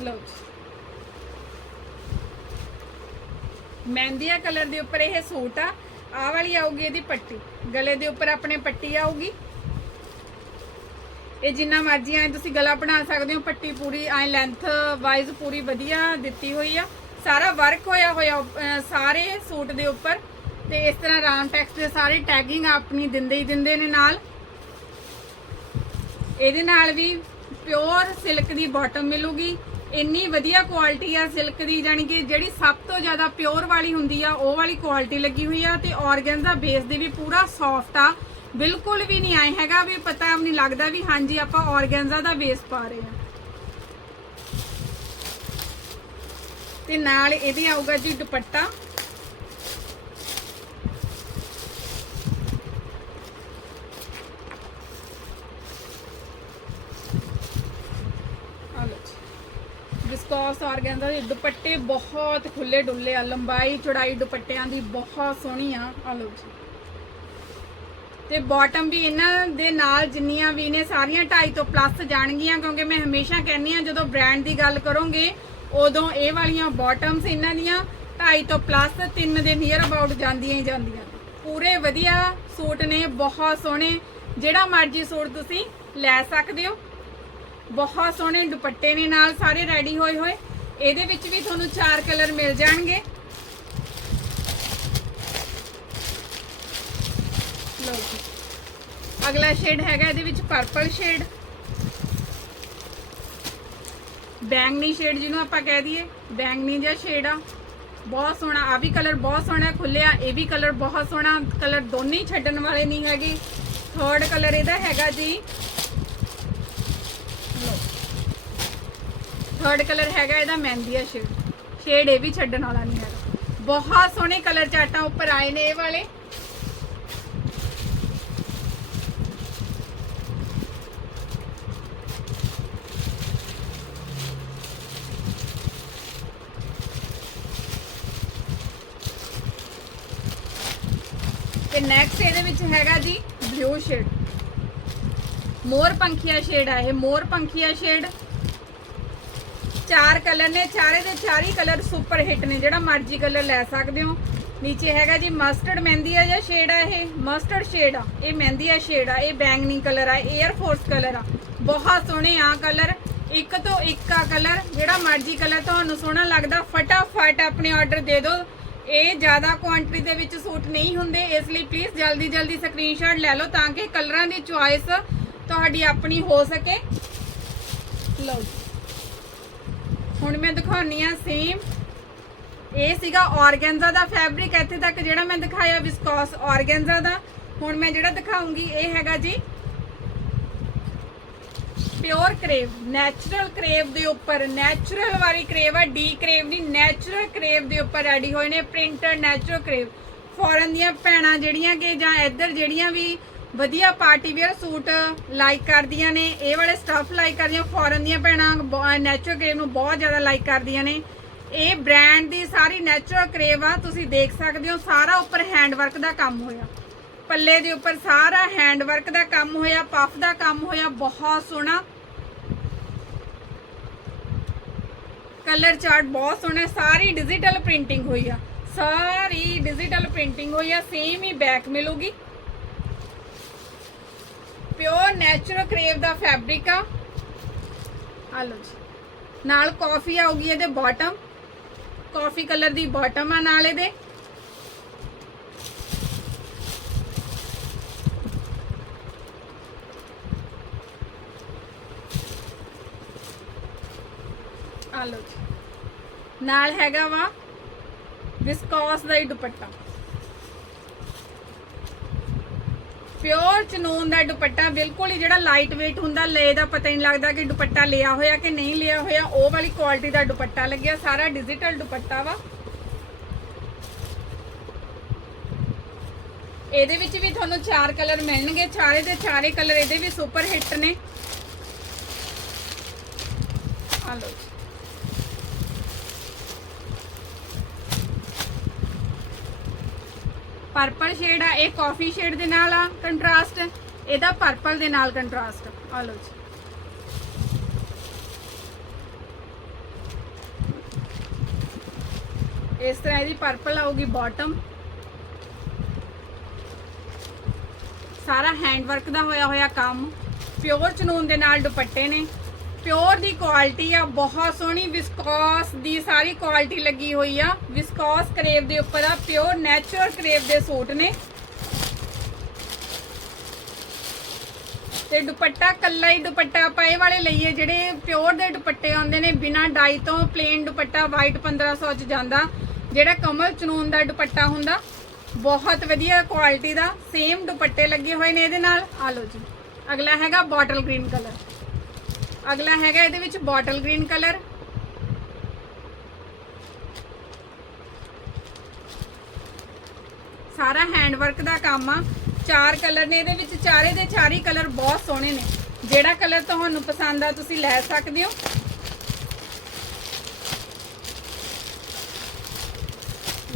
ਲਓ ਜੀ ਮਹਿੰਦੀਆ ਕਲਰ ਦੇ ਉੱਪਰ ਇਹ ਸੂਟ ਆ। ਆਹ ਵਾਲੀ ਆਊਗੀ ਇਹਦੀ ਪੱਟੀ। ਗਲੇ ਦੇ ਉੱਪਰ ਆਪਣੇ ਪੱਟੀ ਆਊਗੀ। ਇਹ ਜਿੰਨਾ ਮਰਜ਼ੀ ਐ ਤੁਸੀਂ ਗਲਾ ਬਣਾ ਸਕਦੇ ਹੋ, ਪੱਟੀ ਪੂਰੀ, ਐ ਲੈਂਥ ਵਾਈਜ਼ ਪੂਰੀ ਵਧੀਆ ਦਿੱਤੀ ਹੋਈ ਆ। ਸਾਰਾ ਵਰਕ ਹੋਇਆ ਹੋਇਆ ਸਾਰੇ ਸੂਟ ਦੇ ਉੱਪਰ। ਤੇ ਇਸ ਤਰ੍ਹਾਂ ਰਾਮ ਟੈਕਸ ਦੇ ਸਾਰੇ ਟੈਗਿੰਗ ਆਪਣੀ, ਦਿੰਦੇ ਹੀ ਦਿੰਦੇ ਨੇ ਨਾਲ। ਇਹਦੇ ਨਾਲ ਵੀ ਪਿਓਰ ਸਿਲਕ ਦੀ ਬਾਟਮ ਮਿਲੂਗੀ। ਇੰਨੀ ਵਧੀਆ ਕੁਆਲਿਟੀ ਆ ਸਿਲਕ ਦੀ ਜਾਨੀ ਕਿ ਜਿਹੜੀ ਸਭ ਤੋਂ ਜ਼ਿਆਦਾ ਪਿਓਰ ਵਾਲੀ ਹੁੰਦੀ ਆ, ਉਹ ਵਾਲੀ ਕੁਆਲਿਟੀ ਲੱਗੀ ਹੋਈ ਆ ਤੇ ਆਰਗੈਂਜ਼ਾ ਬੇਸ ਦੇ ਵੀ ਪੂਰਾ ਸੌਫਟ ਆ। ਬਿਲਕੁਲ ਵੀ ਨਹੀਂ ਆਏ ਹੈਗਾ ਵੀ ਪਤਾ ਨਹੀਂ ਲੱਗਦਾ ਵੀ ਹਾਂਜੀ ਆਪਾਂ ਆਰਗੈਂਜ਼ਾ ਦਾ ਬੇਸ ਪਾ ਰਹੇ ਆ। ਤੇ ਨਾਲ ਇਹਦੇ ਆਊਗਾ ਜੀ ਦੁਪੱਟਾ ਆ ਲਓ ਜੀ। ਵਿਸਕੋਸ ਆਰਗੈਂਜ਼ਾ ਦੇ ਦੁਪੱਟੇ ਬਹੁਤ ਖੁੱਲੇ ਡੁੱਲੇ ਆ, ਲੰਬਾਈ, ਚੌੜਾਈ ਦੁਪੱਟਿਆਂ ਦੀ ਬਹੁਤ ਸੋਹਣੀ ਆ। ਆ ਲਓ ਜੀ। ਤੇ ਬਾਟਮ ਵੀ ਇਹਨਾਂ ਦੇ ਨਾਲ ਜਿੰਨੀਆਂ ਵੀ ਨੇ, ਸਾਰੀਆਂ 2.5 ਤੋਂ ਪਲੱਸ ਜਾਣਗੀਆਂ, ਕਿਉਂਕਿ ਮੈਂ ਹਮੇਸ਼ਾ ਕਹਿੰਨੀ ਆ ਜਦੋਂ ਬ੍ਰਾਂਡ ਦੀ ਗੱਲ ਕਰੋਗੇ, ਉਦੋਂ ਇਹ ਵਾਲੀਆਂ ਬਾਟਮਸ ਇਹਨਾਂ ਦੀਆਂ 2.5 ਤੋਂ ਪਲੱਸ 3 ਦੇ ਨੀਅਰ ਅਬਾਊਟ ਜਾਂਦੀਆਂ ਹੀ ਜਾਂਦੀਆਂ। ਪੂਰੇ ਵਧੀਆ ਸੂਟ ਨੇ, ਬਹੁਤ ਸੋਹਣੇ। ਜਿਹੜਾ ਮਰਜ਼ੀ ਸੂਟ ਤੁਸੀਂ ਲੈ ਸਕਦੇ ਹੋ। ਬਹੁਤ ਸੋਹਣੇ ਦੁਪੱਟੇ ਨੇ ਨਾਲ, ਸਾਰੇ ਰੈਡੀ ਹੋਏ ਹੋਏ। ਇਹਦੇ ਵਿੱਚ ਵੀ ਤੁਹਾਨੂੰ ਚਾਰ ਕਲਰ ਮਿਲ ਜਾਣਗੇ। ਲਓ ਜੀ। ਅਗਲਾ ਸ਼ੇਡ ਹੈਗਾ ਇਹਦੇ ਵਿੱਚ ਪਰਪਲ ਸ਼ੇਡ ਬੈਂਗਨੀ ਸ਼ੇਡ ਜਿਹਨੂੰ ਆਪਾਂ ਕਹਿ ਦਈਏ। ਬੈਂਗਨੀ ਜਿਹਾ ਸ਼ੇਡ ਆ। ਬਹੁਤ ਸੋਹਣਾ ਆ ਵੀ ਕਲਰ ਬਹੁਤ ਸੋਹਣਾ ਖੁੱਲਿਆ ਇਹ ਵੀ ਕਲਰ ਬਹੁਤ ਸੋਹਣਾ। ਕਲਰ ਦੋਨੇ ਹੀ ਛੱਡਣ ਵਾਲੇ ਨਹੀਂ ਹੈਗੇ। ਥਰਡ ਕਲਰ ਇਹਦਾ ਹੈਗਾ ਜੀ। ਥਰਡ ਕਲਰ ਹੈਗਾ ਇਹਦਾ ਮਹਿੰਦੀਆ ਸ਼ੇਡ ਸ਼ੇਡ ਇਹ ਵੀ ਛੱਡਣ ਵਾਲਾ ਨਹੀਂ ਹੈਗਾ। ਬਹੁਤ ਸੋਹਣੇ ਕਲਰ ਚਾਰਟਾਂ ਉੱਪਰ ਆਏ ਨੇ ਇਹ ਵਾਲੇ। ਤੇ ਨੈਕਸਟ ਇਹਦੇ ਵਿੱਚ ਹੈਗਾ ਜੀ ਬਲੂ ਸ਼ੇਡ ਮੋਰ ਪੰਖੀਆ ਸ਼ੇਡ ਆ ਇਹ। ਮੋਰ ਪੰਖੀਆ ਸ਼ੇਡ ਚਾਰ ਕਲਰ ਨੇ, ਚਾਰੇ ਦੇ ਚਾਰੀ ਕਲਰ ਸੁਪਰ ਹਿੱਟ ਨੇ, ਜਿਹੜਾ ਮਰਜ਼ੀ ਕਲਰ ਲੈ ਸਕਦੇ ਹੋ। ਨੀਚੇ ਹੈਗਾ ਜੀ ਮਸਟਰਡ ਮਹਿੰਦੀ ਆ ਜਾਂ ਸ਼ੇਡ ਆ ਇਹ? ਮਸਟਰਡ ਸ਼ੇਡ ਆ। ਇਹ ਮਹਿੰਦੀ ਆ ਸ਼ੇਡ ਆ। ਇਹ ਬੈਂਗਨੀ ਕਲਰ ਆ 에ਅਰ ਫੋਰਸ ਕਲਰ ਆ। ਬਹੁਤ ਸੋਹਣੇ ਆ ਕਲਰ। ਇੱਕ ਤੋਂ ਇੱਕ ਆ ਕਲਰ, ਜਿਹੜਾ ਮਰਜ਼ੀ ਕਲਰ ਤੁਹਾਨੂੰ ਸੋਹਣਾ ਲੱਗਦਾ, ਫਟਾਫਟ ਆਪਣੇ ਆਰਡਰ ਦੇ ਦਿਓ। ਇਹ ਜ਼ਿਆਦਾ ਕੁਆਂਟੀਟੀ ਦੇ ਵਿੱਚ ਸੂਟ ਨਹੀਂ ਹੁੰਦੇ, ਇਸ ਲਈ ਪਲੀਜ਼ ਜਲਦੀ ਜਲਦੀ ਸਕਰੀਨਸ਼ਾਟ ਲੈ ਲਓ ਤਾਂ ਕਿ ਕਲਰਾਂ ਦੀ ਚੁਆਇਸ ਤੁਹਾਡੀ ਆਪਣੀ ਹੋ ਸਕੇ। ਲਓ ਜੀ। ਹੁਣ ਮੈਂ ਦਿਖਾਉਣੀ ਆ ਸੇਮ ਇਹ ਸੀਗਾ ਆਰਗੈਂਜ਼ਾ ਦਾ ਫੈਬਰਿਕ ਇੱਥੇ ਤੱਕ ਜਿਹੜਾ ਮੈਂ ਦਿਖਾਇਆ ਵਿਸਕੋਸ ਆਰਗੈਂਜ਼ਾ ਦਾ। ਹੁਣ ਮੈਂ ਜਿਹੜਾ ਦਿਖਾਉਂਗੀ, ਇਹ ਹੈਗਾ ਜੀ ਪਿਓਰ ਕਰੇਵ ਨੈਚੁਰਲ ਕਰੇਵ ਦੇ ਉੱਪਰ। ਨੈਚੁਰਲ ਵਾਲੀ ਕਰੇਵ ਆ ਡੀ ਕਰੇਵ ਨਹੀਂ ਨੈਚੁਰਲ ਕਰੇਵ ਦੇ ਉੱਪਰ ਰੈਡੀ ਹੋਏ ਨੇ। ਪ੍ਰਿੰਟਡ ਨੈਚੁਰਲ ਕਰੇਵ ਫੋਰਨ ਦੀਆਂ ਭੈਣਾਂ ਜਿਹੜੀਆਂ ਕਿ ਜਾਂ ਇੱਧਰ ਜਿਹੜੀਆਂ ਵੀ ਵਧੀਆ ਪਾਰਟੀ ਵੇਅਰ ਸੂਟ ਲਾਈਕ ਕਰਦੀਆਂ ਨੇ, ਇਹ ਵਾਲੇ ਸਟਫ ਲਾਈਕ ਕਰਦੀਆਂ ਫੋਰਨ ਦੀਆਂ ਭੈਣਾਂ ਨੈਚੁਰਲ ਕਰੇਵ ਨੂੰ ਬਹੁਤ ਜ਼ਿਆਦਾ ਲਾਈਕ ਕਰਦੀਆਂ ਨੇ। ਇਹ ਬ੍ਰਾਂਡ ਦੀ ਸਾਰੀ ਨੈਚੁਰਲ ਕਰੇਵ ਆ, ਤੁਸੀਂ ਦੇਖ ਸਕਦੇ ਹੋ, ਸਾਰਾ ਉੱਪਰ ਹੈਂਡ ਵਰਕ ਦਾ ਕੰਮ ਹੋਇਆ। ਪੱਲੇ ਦੇ ਉੱਪਰ ਸਾਰਾ ਹੈਂਡ ਵਰਕ ਦਾ ਕੰਮ ਹੋਇਆ ਪਫ ਦਾ ਕੰਮ ਹੋਇਆ, ਬਹੁਤ ਸੋਹਣਾ। ਕਲਰ ਚਾਰਟ ਬਹੁਤ ਸੋਹਣਾ, ਸਾਰੀ ਡਿਜੀਟਲ ਪ੍ਰਿੰਟਿੰਗ ਹੋਈ ਆ। ਸਾਰੀ ਡਿਜੀਟਲ ਪ੍ਰਿੰਟਿੰਗ ਹੋਈ ਆ ਸੇਮ ਹੀ ਬੈਕ ਮਿਲੂਗੀ। ਪਿਓਰ ਨੈਚੁਰਲ ਕਰੇਵ ਦਾ ਫੈਬਰਿਕ ਆ। ਆ ਲਓ ਜੀ। ਨਾਲ ਕਾਫੀ ਆਊਗੀ ਇਹਦੇ ਬਾਟਮ ਕਾਫੀ ਕਲਰ ਦੀ ਬਾਟਮ ਆ ਨਾਲ ਇਹਦੇ। ਆ ਲਓ ਜੀ। ਨਾਲ ਹੈਗਾ ਵਾ ਵਿਸਕੋਸ ਦਾ ਹੀ ਦੁਪੱਟਾ। ਪਿਓਰ ਚਨੂਨ ਦਾ ਦੁਪੱਟਾ ਬਿਲਕੁਲ ਹੀ ਜਿਹੜਾ ਲਾਈਟ weight ਹੁੰਦਾ ਲੈ ਦਾ ਪਤਾ ਨਹੀਂ ਲੱਗਦਾ ਕਿ ਦੁਪੱਟਾ ਲਿਆ ਹੋਇਆ ਕਿ ਨਹੀਂ ਲਿਆ ਹੋਇਆ। ਉਹ ਵਾਲੀ ਕੁਆਲਿਟੀ ਦਾ ਦੁਪੱਟਾ ਲੱਗਿਆ, ਸਾਰਾ ਡਿਜੀਟਲ ਦੁਪੱਟਾ ਵਾ। ਇਹਦੇ ਵਿੱਚ ਵੀ ਤੁਹਾਨੂੰ ਚਾਰ ਕਲਰ ਮਿਲਣਗੇ, ਚਾਰੇ ਦੇ ਚਾਰੇ ਕਲਰ ਇਹਦੇ ਵੀ ਸੁਪਰ ਹਿੱਟ ਨੇ ਆ ਲਓ ਜੀ। ਪਰਪਲ ਸ਼ੇਡ ਆ, ਇਹ ਕਾਫੀ ਸ਼ੇਡ ਦੇ ਨਾਲ ਆ ਕੰਟਰਾਸਟ ਇਹਦਾ ਪਰਪਲ ਦੇ ਨਾਲ ਕੰਟਰਾਸਟ ਆ ਲਓ ਜੀ। ਇਸ ਤਰ੍ਹਾਂ ਇਹਦੀ ਪਰਪਲ ਆਊਗੀ ਬਾਟਮ ਸਾਰਾ ਹੈਂਡ ਵਰਕ ਦਾ ਹੋਇਆ ਹੋਇਆ ਕੰਮ। ਪਿਓਰ ਚਨੂਨ ਦੇ ਨਾਲ ਦੁਪੱਟੇ ਨੇ। ਪਿਓਰ ਦੀ ਕੁਆਲਿਟੀ ਆ, ਬਹੁਤ ਸੋਹਣੀ ਵਿਸਕੋਸ ਦੀ ਸਾਰੀ ਕੁਆਲਿਟੀ ਲੱਗੀ ਹੋਈ ਆ। ਵਿਸਕੋਸ ਕਰੇਵ ਦੇ ਉੱਪਰ ਆ ਪਿਓਰ ਨੈਚੁਰਲ ਕਰੇਵ ਦੇ ਸੂਟ ਨੇ। ਤੇ ਦੁਪੱਟਾ, ਕੱਲਾ ਹੀ ਦੁਪੱਟਾ ਆਪਾਂ ਵਾਲੇ ਲਈਏ, ਜਿਹੜੇ ਪਿਓਰ ਦੇ ਦੁਪੱਟੇ ਆਉਂਦੇ ਨੇ, ਬਿਨਾ ਡਾਈ ਤੋਂ ਪਲੇਨ ਦੁਪੱਟਾ ਵਾਈਟ 1500 ਚ ਜਾਂਦਾ, ਜਿਹੜਾ ਕਮਲ ਚਨੂਨ ਦਾ ਦੁਪੱਟਾ ਹੁੰਦਾ, ਬਹੁਤ ਵਧੀਆ ਕੁਆਲਿਟੀ ਦਾ ਸੇਮ ਦੁਪੱਟੇ ਲੱਗੇ ਹੋਏ ਨੇ ਇਹਦੇ ਨਾਲ। ਆ ਲਓ ਜੀ, ਅਗਲਾ ਹੈਗਾ ਬੋਟਲ ਗ੍ਰੀਨ ਕਲਰ ਅਗਲਾ ਹੈਗਾ ਇਹਦੇ ਵਿੱਚ ਬੋਟਲ ਗ੍ਰੀਨ ਕਲਰ। ਸਾਰਾ ਹੈਂਡ ਵਰਕ ਦਾ ਕੰਮ ਆ। ਚਾਰ ਕਲਰ ਨੇ ਇਹਦੇ ਵਿੱਚ। ਚਾਰੇ ਦੇ ਚਾਰੇ ਕਲਰ ਬਹੁਤ ਸੋਹਣੇ ਨੇ। ਜਿਹੜਾ ਕਲਰ ਤੁਹਾਨੂੰ ਪਸੰਦ ਆ, ਤੁਸੀਂ ਲੈ ਸਕਦੇ ਹੋ।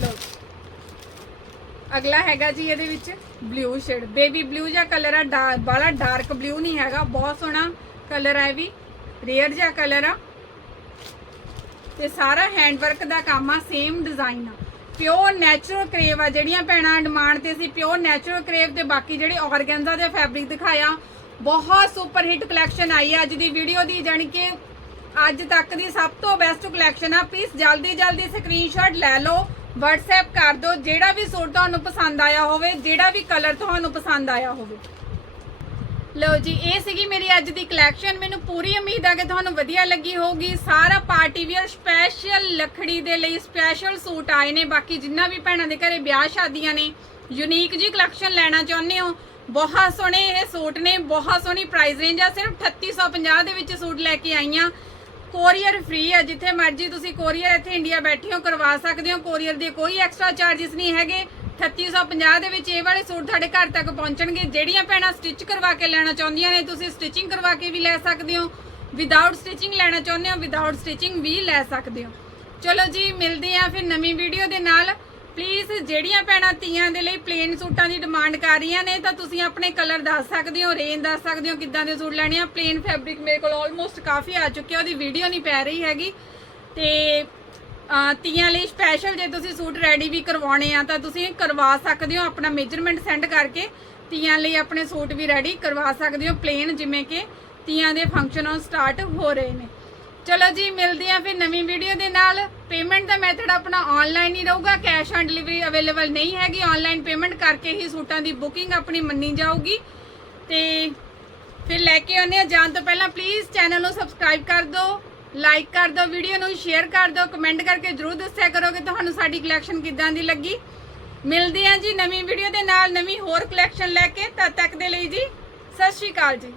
ਲਓ। ਅਗਲਾ ਹੈਗਾ ਜੀ ਇਹਦੇ ਵਿੱਚ ਬਲੂ ਸ਼ੇਡ। ਬੇਬੀ ਬਲੂ ਜਿਹਾ ਕਲਰ ਆ ਡਾ- ਬਾਹਲਾ ਡਾਰਕ ਬਲੂ ਨਹੀਂ ਹੈਗਾ। ਬਹੁਤ ਸੋਹਣਾ ਕਲਰ ਹੈ ਇਹ ਵੀ। ਰੇਅਰ ਜਿਹਾ ਕਲਰ ਆ। ਤੇ ਸਾਰਾ ਹੈਂਡਵਰਕ ਦਾ ਕੰਮ ਆ ਸੇਮ ਡਿਜ਼ਾਈਨ ਆ। ਪਿਓਰ ਨੈਚੁਰਲ ਕਰੇਵ ਆ, ਜਿਹੜੀਆਂ ਭੈਣਾਂ ਡਿਮਾਂਡ ਤੇ ਸੀ ਪਿਓਰ ਨੈਚੁਰਲ ਕਰੇਵ ਤੇ ਬਾਕੀ ਜਿਹੜੇ ਆਰਗੈਂਜ਼ਾ ਦੇ ਫੈਬਰਿਕ ਦਿਖਾਇਆ। ਬਹੁਤ ਸੁਪਰ ਹਿੱਟ ਕਲੈਕਸ਼ਨ ਆਈ ਅੱਜ ਦੀ ਵੀਡੀਓ ਦੀ ਜਾਣੀ ਕਿ ਅੱਜ ਤੱਕ ਦੀ ਸਭ ਤੋਂ ਬੈਸਟ ਕਲੈਕਸ਼ਨ ਆ। ਪਲੀਜ਼ ਜਲਦੀ ਜਲਦੀ ਸਕਰੀਨਸ਼ਾਟ ਲੈ ਲਓ, WhatsApp ਕਰ ਦਿਓ। ਜਿਹੜਾ ਵੀ ਸੂਟ ਤੁਹਾਨੂੰ ਪਸੰਦ ਆਇਆ ਹੋਵੇ, ਜਿਹੜਾ ਵੀ ਕਲਰ ਤੁਹਾਨੂੰ ਪਸੰਦ ਆਇਆ ਹੋਵੇ। ਲਓ ਜੀ, ਇਹ ਸੀਗੀ ਮੇਰੀ ਅੱਜ ਦੀ ਕਲੈਕਸ਼ਨ ਮੈਨੂੰ ਪੂਰੀ ਉਮੀਦ ਆ ਕਿ ਤੁਹਾਨੂੰ ਵਧੀਆ ਲੱਗੀ ਹੋਊਗੀ। ਸਾਰਾ ਪਾਰਟੀ ਵੀਅਰ ਸਪੈਸ਼ਲ ਲਖੜੀ ਦੇ ਲਈ ਸਪੈਸ਼ਲ ਸੂਟ ਆਏ ਨੇ। ਬਾਕੀ ਜਿੰਨਾ ਵੀ ਭੈਣਾਂ ਦੇ ਘਰੇ ਵਿਆਹ ਸ਼ਾਦੀਆਂ ਨੇ ਯੂਨੀਕ ਜੀ ਕਲੈਕਸ਼ਨ ਲੈਣਾ ਚਾਹੁੰਦੇ ਹੋ, ਬਹੁਤ ਸੋਹਣੇ ਇਹ ਸੂਟ ਨੇ, ਬਹੁਤ ਸੋਹਣੀ ਪ੍ਰਾਈਸ ਰੇਂਜ ਆ। ਸਿਰਫ 3850 ਦੇ ਵਿੱਚ ਸੂਟ ਲੈ ਕੇ ਆਈਆਂ। ਕੋਰੀਅਰ ਫ੍ਰੀ ਆ, ਜਿੱਥੇ ਮਰਜ਼ੀ ਤੁਸੀਂ ਕੋਰੀਅਰ ਇੱਥੇ ਇੰਡੀਆ ਬੈਠੇ ਹੋ, ਕਰਵਾ ਸਕਦੇ ਹੋ। ਕੋਰੀਅਰ ਦੇ ਕੋਈ ਐਕਸਟਰਾ ਚਾਰजेस ਨਹੀਂ ਹੈਗੇ। 3650 ਦੇ ਵਿੱਚ ਇਹ ਵਾਲੇ ਸੂਟ ਤੁਹਾਡੇ ਘਰ ਤੱਕ ਪਹੁੰਚਣਗੇ। ਜਿਹੜੀਆਂ ਭੈਣਾਂ ਸਟਿਚ ਕਰਵਾ ਕੇ ਲੈਣਾ ਚਾਹੁੰਦੀਆਂ ਨੇ, ਤੁਸੀਂ ਸਟਿਚਿੰਗ ਕਰਵਾ ਕੇ ਵੀ ਲੈ ਸਕਦੇ ਹੋ। ਵਿਦਆਊਟ ਸਟਿਚਿੰਗ ਲੈਣਾ ਚਾਹੁੰਦੇ ਹੋ ਵਿਦਆਊਟ ਸਟਿਚਿੰਗ ਵੀ ਲੈ ਸਕਦੇ ਹੋ। ਚਲੋ ਜੀ, ਮਿਲਦੇ ਆ ਫਿਰ ਨਵੀਂ ਵੀਡੀਓ ਦੇ ਨਾਲ। ਪਲੀਜ਼ ਜਿਹੜੀਆਂ ਭੈਣਾਂ ਤੀਆਂ ਦੇ ਲਈ ਪਲੇਨ ਸੂਟਾਂ ਦੀ ਡਿਮਾਂਡ ਕਰ ਰਹੀਆਂ ਨੇ, ਤਾਂ ਤੁਸੀਂ ਆਪਣੇ ਕਲਰ ਦੱਸ ਸਕਦੇ ਹੋ ਰੇਂਜ ਦੱਸ ਸਕਦੇ ਹੋ, ਕਿੱਦਾਂ ਦੇ ਸੂਟ ਲੈਣੇ ਆ। ਪਲੇਨ ਫੈਬਰਿਕ ਮੇਰੇ ਕੋਲ ਆਲਮੋਸਟ ਕਾਫੀ ਆ ਚੁੱਕਿਆ, ਉਹਦੀ ਵੀਡੀਓ ਨਹੀਂ ਪੈ ਰਹੀ ਹੈਗੀ। ਤੇ ਤੀਆਂ ਲਈ ਸਪੈਸ਼ਲ ਜੇ ਤੁਸੀਂ ਸੂਟ ਰੈਡੀ ਵੀ ਕਰਵਾਉਣੇ ਆ, ਤਾਂ ਤੁਸੀਂ ਕਰਵਾ ਸਕਦੇ ਹੋ, ਆਪਣਾ ਮੇਜਰਮੈਂਟ ਸੈਂਡ ਕਰਕੇ ਤੀਆਂ ਲਈ ਆਪਣੇ ਸੂਟ ਵੀ ਰੈਡੀ ਕਰਵਾ ਸਕਦੇ ਹੋ ਪਲੇਨ ਜਿਵੇਂ ਕਿ ਤੀਆਂ ਦੇ ਫੰਕਸ਼ਨ on ਸਟਾਰਟ ਹੋ ਰਹੇ ਨੇ। ਚਲੋ ਜੀ, ਮਿਲਦੇ ਆ ਫਿਰ ਨਵੀਂ ਵੀਡੀਓ ਦੇ ਨਾਲ। ਪੇਮੈਂਟ ਦਾ ਮੈਥਡ ਆਪਣਾ ਆਨਲਾਈਨ ਹੀ ਰਹੂਗਾ ਕੈਸ਼ ਔਨ ਡਿਲੀਵਰੀ ਅਵੇਲੇਬਲ ਨਹੀਂ ਹੈਗੀ। ਆਨਲਾਈਨ ਪੇਮੈਂਟ ਕਰਕੇ ਹੀ ਸੂਟਾਂ ਦੀ ਬੁਕਿੰਗ ਆਪਣੀ ਮੰਨੀ ਜਾਊਗੀ। ਤੇ ਫਿਰ ਲੈ ਕੇ ਆਉਂਦੇ ਆ ਜਾਣ ਤੋਂ ਪਹਿਲਾਂ ਪਲੀਜ਼ ਚੈਨਲ ਨੂੰ ਸਬਸਕ੍ਰਾਈਬ ਕਰ ਦਿਓ। ਲਾਈਕ ਕਰ ਦਿਓ ਵੀਡੀਓ ਨੂੰ ਸ਼ੇਅਰ ਕਰ ਦਿਓ ਕਮੈਂਟ ਕਰਕੇ ਜਰੂਰ ਦੱਸਿਆ ਕਰੋ ਕਿ ਤੁਹਾਨੂੰ ਸਾਡੀ ਕਲੈਕਸ਼ਨ ਕਿੱਦਾਂ ਦੀ ਲੱਗੀ। ਮਿਲਦੇ ਆ ਜੀ ਨਵੀਂ ਵੀਡੀਓ ਦੇ ਨਾਲ ਨਵੀਂ ਹੋਰ ਕਲੈਕਸ਼ਨ ਲੈ ਕੇ, ਤਦ ਤੱਕ ਦੇ ਲਈ ਜੀ, ਸਤਿ ਸ਼੍ਰੀ ਅਕਾਲ ਜੀ।